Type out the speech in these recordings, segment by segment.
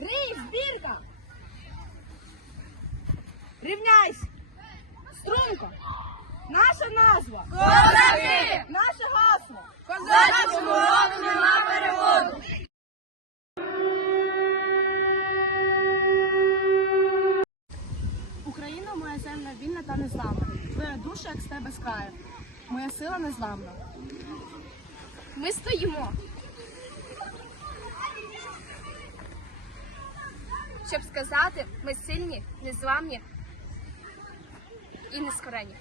Рий, збірка! Рівняйся! Струнко! Наша назва! Козаки! Наше гасло! Козацькому роду нема переводу! Україна моя земля вільна та незламна. Твоя душа, як стебе з краю. Моя сила незламна. Ми стоїмо. Щоб сказати, ми сильні, незламні і нескорені.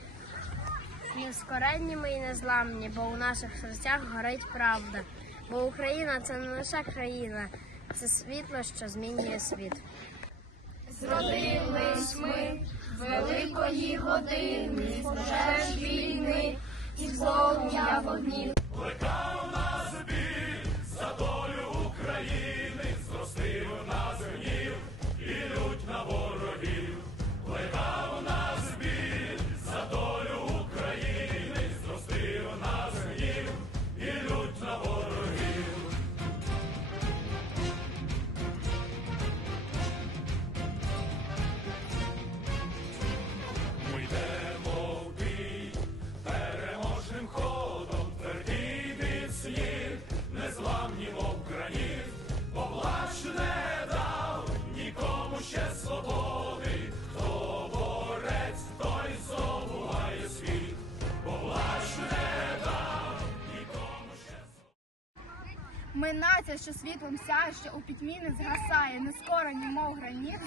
Нескоренні ми і незламні, бо у наших серцях горить правда. Бо Україна це не лише країна, це світло, що змінює світ. Зродились ми великої години, з пожеж війни і з полум'я вогнів. Ми що світлом сяще, у пітьмі не згасає, не скорені, мов граніт,